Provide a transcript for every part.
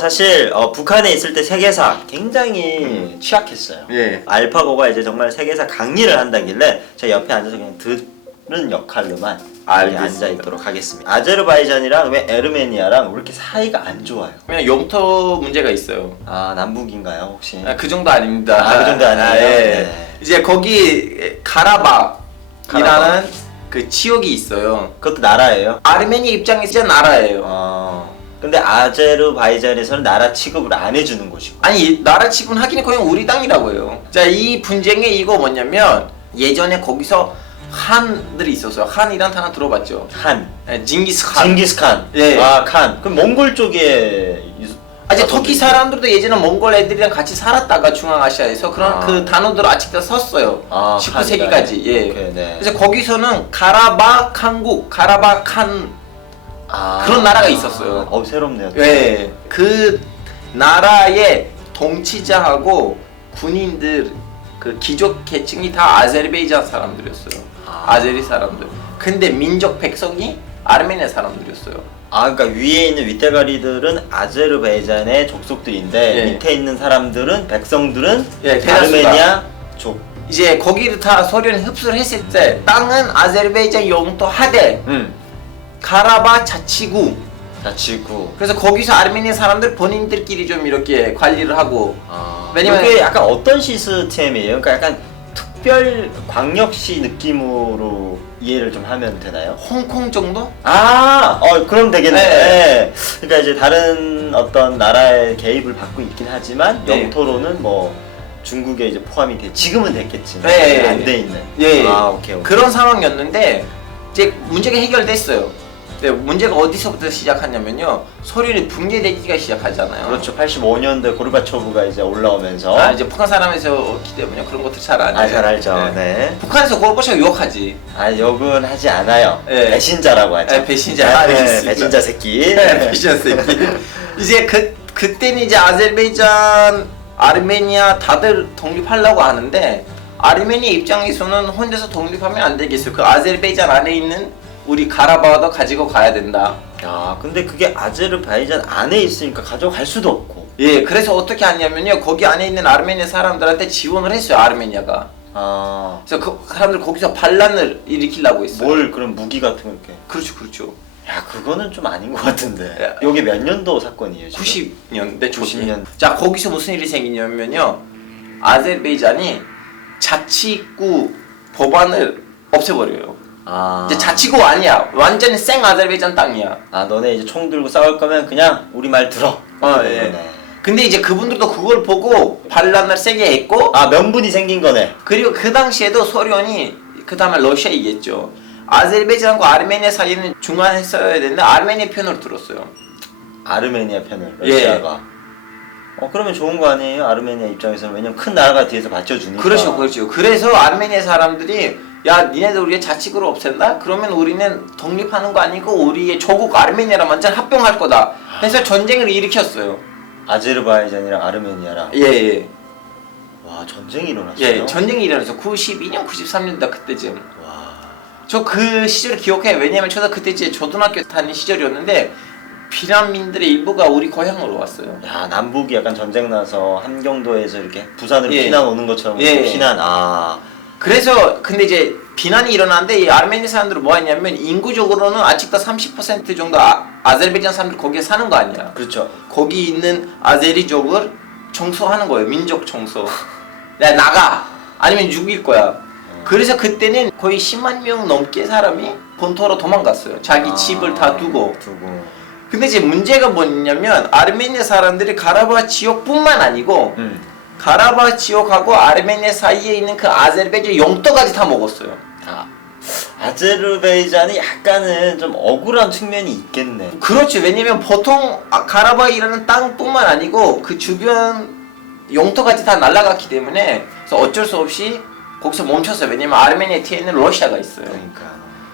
사실 북한에 있을 때 세계사 굉장히 취약했어요. 예. 알파고가 이제 정말 세계사 강의를 한다길래 제가 옆에 앉아서 그냥 듣는 역할로만 알겠습니다. 앉아 있도록 하겠습니다. 아제르바이잔이랑 왜 에르메니아랑 왜 이렇게 사이가 안 좋아요? 그냥 영토 문제가 있어요. 아 남북인가요 혹시? 그 정도 아닙니다. 그 정도 아니에요? 예. 네. 이제 거기 가라박이라는 그 지역이 있어요. 그것도 나라예요? 아르메니아 입장에서 진짜 나라예요. 근데 아제르바이잔에서는 나라 취급을 안 해주는 곳이고. 아니 나라 지금 하기는 거의 우리 땅이라고 해요. 자, 이 분쟁의 이거 뭐냐면 예전에 거기서 한들이 있었어요. 한이란 단어 들어봤죠? 한. 징기스칸. 징기스칸. 예. 아 칸. 그럼 몽골 쪽에. 이제 터키 사람들도 예전에 몽골 애들이랑 같이 살았다가 중앙아시아에서 그런 그 단어들을 아직도 썼어요. 19세기까지. 예. 오케이, 네. 그래서 거기서는 가라바칸국, 가라바칸 그런 나라가 있었어요. 새롭네요. 예. 그 나라의 통치자하고 군인들 그 귀족 계층이 다 아제르바이잔 사람들이었어요. 아제리 사람들. 근데 민족 백성이 아르메니아 사람들이었어요. 그러니까 위에 있는 윗대가리들은 아제르바이잔의 족속들인데 예. 밑에 있는 사람들은 백성들은 대다수가. 아르메니아 족. 이제 거기를 다 소련이 흡수를 했을 때 땅은 아제르바이잔 영토 하되 가라바 자치구. 자치구. 그래서 거기서 아르메니아 사람들 본인들끼리 좀 이렇게 관리를 하고. 왜냐면 이게 약간 어떤 시스템이에요? 그러니까 약간 특별 광역시 느낌으로 이해를 좀 하면 되나요? 홍콩 정도? 그럼 되겠네. 네. 그러니까 이제 다른 어떤 나라의 개입을 받고 있긴 하지만 네. 영토로는 뭐 중국에 이제 포함이 지금은 됐겠지만 네. 안 돼 있는. 예. 오케이. 그런 상황이었는데 이제 문제가 해결됐어요. 네, 문제가 어디서부터 시작하냐면요. 소련이 붕괴되기가 시작하잖아요. 그렇죠. 85년대 고르바초브가 이제 올라오면서 이제 북한 사람에서기 때문에 그런 것들 잘 안 해요. 잘 알죠. 네. 북한에서 고르바초브 욕하지. 욕은 하지 않아요. 네. 배신자라고 하죠. 네, 배신자. 네, 배신자 새끼. 배신자 새끼. 이제 그때는 이제 아제르바이잔, 아르메니아 다들 독립하려고 하는데 아르메니아 입장에서는 혼자서 독립하면 안 되겠어요. 그 아제르바이잔 안에 있는 우리 가라바도 가지고 가야 된다. 근데 그게 아제르바이잔 안에 있으니까 가져갈 수도 없고. 예, 그래서 어떻게 하냐면요. 거기 안에 있는 아르메니아 사람들한테 지원을 했어요. 아르메니아가. 그래서 그 사람들 거기서 반란을 일으키려고 했어요. 그런 무기 같은 거 이렇게. 그렇죠. 야, 그거는 좀 아닌 것 같은데. 여기 몇 년도 사건이에요, 지금? 90년대 초기. 90년. 자, 거기서 무슨 일이 생기냐면요. 아제르바이잔이 자치구 법안을 없애버려요. 이제 자치구 아니야. 완전히 생 아제르바이잔 땅이야. 너네 이제 총 들고 싸울 거면 그냥 우리 말 들어. 예. 근데 이제 그분들도 그걸 보고 반란을 세게 했고 명분이 생긴 거네. 그리고 그 당시에도 소련이 그 다음에 러시아이겠죠. 아제르바이잔과 아르메니아 사이에는 중간했어야 되는데 아르메니아 편으로 들었어요. 아르메니아 편을 러시아가. 그러면 좋은 거 아니에요? 아르메니아 입장에서는. 왜냐면 큰 나라가 뒤에서 받쳐주니까. 그렇죠. 그래서 아르메니아 사람들이 야, 니네들 우리의 자치구를 없앤다? 그러면 우리는 독립하는 거 아니고 우리의 조국 아르메니아랑 완전 합병할 거다. 해서 전쟁을 일으켰어요. 아제르바이잔이랑 아르메니아랑. 예. 와, 전쟁이 일어났어요? 예, 전쟁이 일어나서 92년, 93년도 그때쯤. 와. 저 그 시절을 기억해요. 왜냐면 저도 그때 이제 초등학교 다닌 시절이었는데 피난민들의 일부가 우리 고향으로 왔어요. 야, 남북이 약간 전쟁 나서 함경도에서 이렇게 부산으로 예. 피난 오는 것처럼. 예. 피난. 그래서 근데 이제 비난이 일어나는데 이 아르메니아 사람들은 뭐 했냐면 인구적으로는 아직도 30% 정도 아제르바이잔 사람들 거기에 사는 거 아니야. 그렇죠. 거기 있는 아제리족을 청소하는 거예요. 민족 청소. 야, 나가! 아니면 죽일 거야. 그래서 그때는 거의 10만 명 넘게 사람이 본토로 도망갔어요. 자기 집을 다 두고. 근데 이제 문제가 뭐냐면 아르메니아 사람들이 가라바 지역뿐만 아니고 가라바 지역하고 아르메니아 사이에 있는 그 아제르바이잔 영토까지 다 먹었어요. 아제르바이잔이 약간은 좀 억울한 측면이 있겠네. 그렇죠. 왜냐면 보통 가라바이라는 땅뿐만 아니고 그 주변 영토까지 다 날아갔기 때문에 그래서 어쩔 수 없이 거기서 멈췄어요. 왜냐면 아르메니아 뒤에 있는 러시아가 있어요. 그러니까.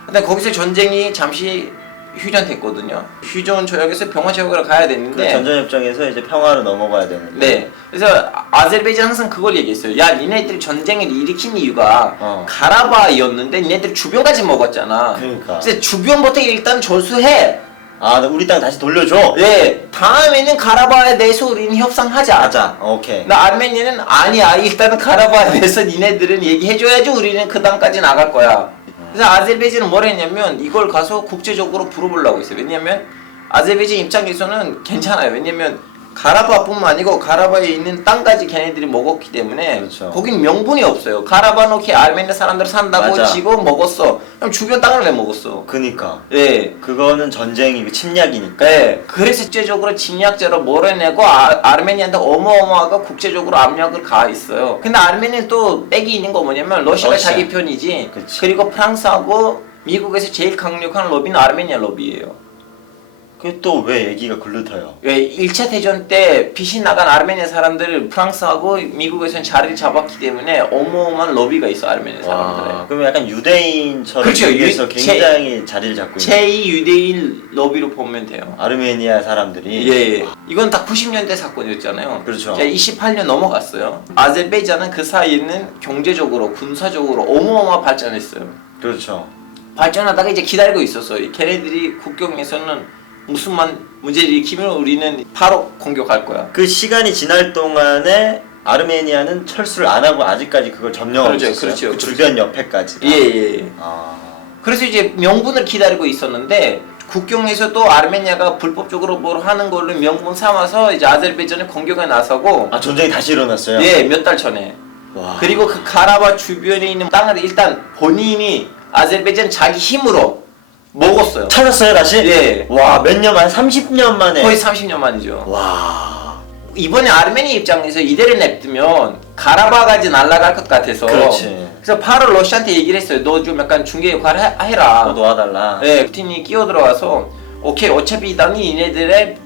근데 거기서 전쟁이 잠시 휴전됐거든요. 휴전 조약에서 평화 조약으로 가야 되는데 전전협정에서 이제 평화로 넘어가야 되는데. 네. 그래서 아제르바이잔 항상 그걸 얘기했어요. 야, 니네들이 전쟁을 일으킨 이유가 가라바였는데 니네들이 주변까지 먹었잖아. 그러니까. 그래서 주변부터 일단 조수해. 아, 우리 땅 다시 돌려줘. 예, 다음에는 가라바에 대해서 우리는 협상하자. 하자. 오케이. 나 아르메니아는 아니야. 일단은 가라바에 대해서 니네들은 얘기해줘야지 우리는 그 땅까지 나갈 거야. 그래서 아제르바이잔은 뭘 했냐면 이걸 가서 국제적으로 물어보려고 했어요. 왜냐면 아제르바이잔 입장에서는 괜찮아요. 왜냐면 가라바뿐만 아니고 가라바에 있는 땅까지 걔네들이 먹었기 때문에 그렇죠. 거긴 명분이 없어요. 가라바노키 아르메니아 사람들 산다고 맞아. 치고 먹었어. 그럼 주변 땅을 왜 먹었어? 그니까. 예. 그거는 전쟁이고 침략이니까. 네, 그래서 국제적으로 침략자로 몰아내고 아르메니아한테 어마어마하게 국제적으로 압력을 가했어요. 근데 아르메니아는 또 빽이 있는 거 뭐냐면 러시아가 러시아. 자기 편이지. 그치. 그리고 프랑스하고 미국에서 제일 강력한 로비는 아르메니아 로비예요. 그게 또 왜 얘기가 글루터요? 왜 1차 대전 때 빛이 나간 아르메니아 사람들 프랑스하고 미국에서는 자리를 잡았기 때문에 어마어마한 로비가 있어 아르메니아 사람들에. 와, 그러면 약간 유대인처럼 그렇죠. 미국에서 굉장히 자리를 잡고 있는 제2 유대인 로비로 보면 돼요. 아르메니아 사람들이. 예, 이건 다 90년대 사건이었잖아요. 그렇죠. 이제 28년 넘어갔어요. 아제르바이잔은 그 사이에는 경제적으로, 군사적으로 어마어마 발전했어요. 그렇죠. 발전하다가 이제 기다리고 있었어요. 걔네들이 국경에서는 무슨 문제를 일으키면 우리는 바로 공격할 거야. 그 시간이 지날 동안에 아르메니아는 철수를 안 하고 아직까지 그걸 점령하고 그렇죠, 있었어요. 그렇죠, 그 그렇죠. 주변 옆에까지. 다. 예. 아. 그래서 이제 명분을 기다리고 있었는데 국경에서 또 아르메니아가 불법적으로 뭘 하는 걸로 명분 삼아서 이제 아제르바이잔이 공격에 나서고 아, 전쟁이 다시 일어났어요? 예, 몇 달 전에. 와. 그리고 그 가라바 주변에 있는 땅을 일단 본인이 아제르바이잔 자기 힘으로 먹었어요. 찾았어요, 다시? 예. 와, 몇 년 만에? 30년 만에. 거의 30년 만이죠. 와. 이번에 아르메니아 입장에서 이대로 냅두면 가라바까지 날아갈 것 같아서 그렇지. 그래서 바로 러시아한테 얘기를 했어요. 너 좀 약간 중개 역할을 해라. 너 도와달라. 네, 푸틴이 끼어들어와서 오케이 어차피 이 땅이 얘네들의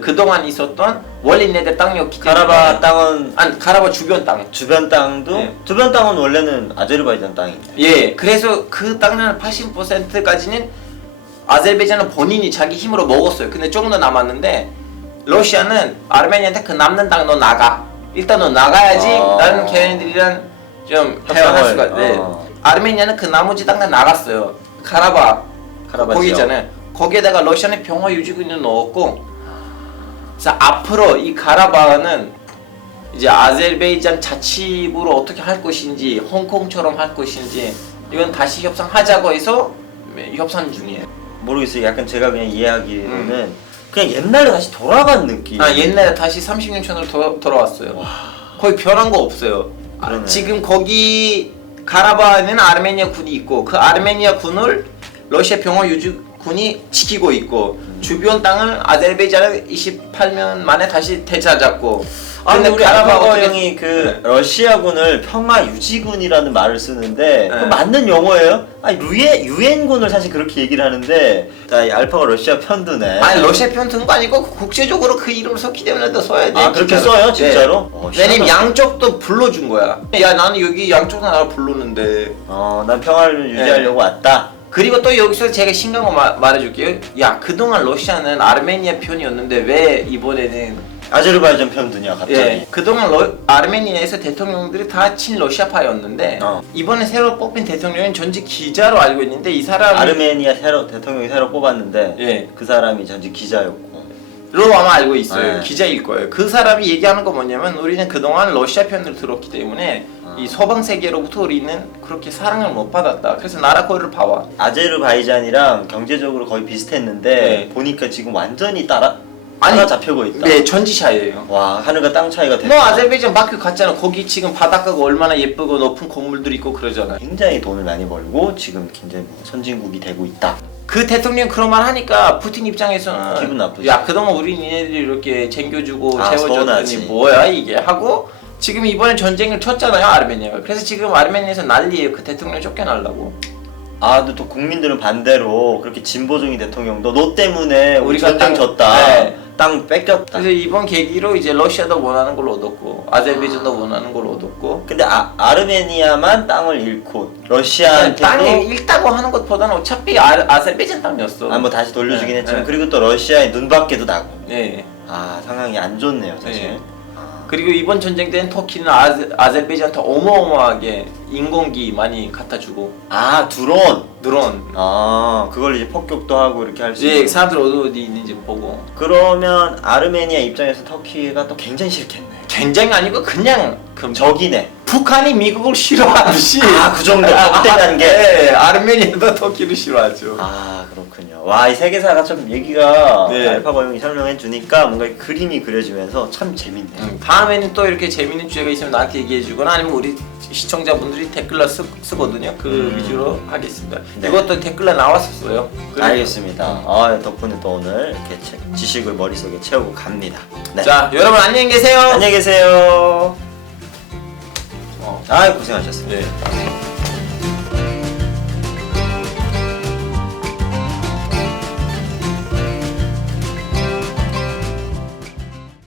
그동안 있었던 원래 얘네들 땅이었기 때문에 가라바 땅은 아니 가라바 주변 땅. 주변 땅도 예. 주변 땅은 원래는 아제르바이잔 땅인데. 예, 그래서 그 땅은 80%까지는 아제르바이잔은 본인이 자기 힘으로 먹었어요. 근데 조금 더 남았는데 러시아는 아르메니아한테 그 남는 땅 너 나가. 일단 너 나가야지 나는 걔네들이랑 좀 대화할 수가. 네. 아르메니아는 그 나머지 땅 다 나갔어요. 가라바 거기 있잖아요. 거기에다가 러시아는 평화 유지군을 넣었고, 그래서 앞으로 이 가라바는 이제 아제르바이잔 자치부로 어떻게 할 것인지, 홍콩처럼 할 것인지 이건 다시 협상하자고 해서 협상 중이에요. 모르겠어요. 약간 제가 그냥 이해하기로는 그냥 옛날로 다시 돌아간 느낌. 아 옛날에 다시 30년 전으로 돌아왔어요. 거의 변한 거 없어요. 지금 거기 가라바에는 아르메니아 군이 있고 그 아르메니아 군을 러시아 평화 유지군이 지키고 있고 주변 땅을 아제르바이잔은 28년 만에 다시 되찾았고. 근데 우리 가라바가 알파고 어떻게- 형이 그 러시아군을 평화 유지군이라는 말을 쓰는데 그 네. 맞는 용어예요? 아니 유엔군을 사실 그렇게 얘기를 하는데 자, 이 알파가 러시아 편드네. 아니 러시아 편 든 거 아니고 국제적으로 그 이름을 썼기 때문에 또 써야 돼. 아, 그렇게 진짜로. 써요? 진짜로? 네. 어, 왜냐면 희한하다. 양쪽도 불러준 거야. 야 나는 여기 양쪽 다 나를 부르는데. 난 평화를 유지하려고 왔다. 그리고 또 여기서 제가 심각한 거 말해줄게요. 야 그동안 러시아는 아르메니아 편이었는데 왜 이번에는 아제르바이잔 편드냐 갑자기. 예, 그동안 아르메니아에서 대통령들이 다 친러시아파였는데 이번에 새로 뽑힌 대통령은 전직 기자로 알고 있는데 이 사람이 아르메니아 대통령이 새로 뽑았는데 예. 그 사람이 전직 기자였고. 로 아마 알고 있어요. 네. 기자일 거예요. 그 사람이 얘기하는 거 뭐냐면 우리는 그동안 러시아 편을 들었기 때문에 이 서방 세계로부터 우리는 그렇게 사랑을 못 받았다. 그래서 나라 거를 봐와. 아제르바이잔이랑 경제적으로 거의 비슷했는데 네. 보니까 지금 완전히 따라잡히고 있다. 네, 전지차예요. 와, 하늘과 땅 차이가 됐다. 너 아제르바이잔 마크 갔잖아. 거기 지금 바닷가가 얼마나 예쁘고 높은 건물들 있고 그러잖아. 굉장히 돈을 많이 벌고 지금 굉장히 선진국이 되고 있다. 그 대통령 그런 말 하니까 푸틴 입장에서는 기분 나쁘지. 야 그동안 우리 니네들이 이렇게 챙겨주고 채워줬더니 서운하지. 뭐야 이게 하고 지금 이번에 전쟁을 쳤잖아요 아르메니아가. 그래서 지금 아르메니아에서 난리예요. 그 대통령 쫓겨나려고. 근데 또 국민들은 반대로 그렇게 진보적인 대통령도 너 때문에 우리 우리가 전쟁 땅- 졌다. 네. 땅 뺏겼다. 그래서 이번 계기로 이제 러시아도 원하는 걸 얻었고 아제르바이잔도 원하는 걸 얻었고. 근데 아르메니아만 땅을 잃고 러시아한테도 땅을 잃다고 하는 것보다는 어차피 아제르바이잔 땅이었어. 뭐 다시 돌려주긴 네, 했지만 네. 그리고 또 러시아의 눈밖에도 나고. 네. 상황이 안 좋네요 사실. 네. 그리고 이번 전쟁 때는 터키는 아제르바이잔한테 어마어마하게 인공기 많이 갖다 주고. 아 드론. 드론. 아 그걸 이제 폭격도 하고 이렇게 할 수 이제 있는. 사람들 어디 있는지 보고. 그러면 아르메니아 입장에서 터키가 또 굉장히 싫겠네. 굉장히 아니고 그냥 적이네. 북한이 미국을 싫어하듯이. 그 정도 적대한 게. 네, 아르메니아도 터키를 싫어하죠. 아 그렇군요. 와 이 세계사가 좀 얘기가 네. 알파고 형이 설명해 주니까 뭔가 그림이 그려지면서 참 재밌네. 다음에는 또 이렇게 재밌는 주제가 있으면 나한테 얘기해 주거나 아니면 우리 시청자분들이 댓글로 쓰거든요. 그 위주로 하겠습니다. 네. 이것도 댓글로 나왔었어요. 알겠습니다. 아 덕분에 또 오늘 이렇게 지식을 머릿속에 채우고 갑니다. 네. 자, 여러분 안녕히 계세요. 안녕히 계세요. 아 고생하셨습니다. 네.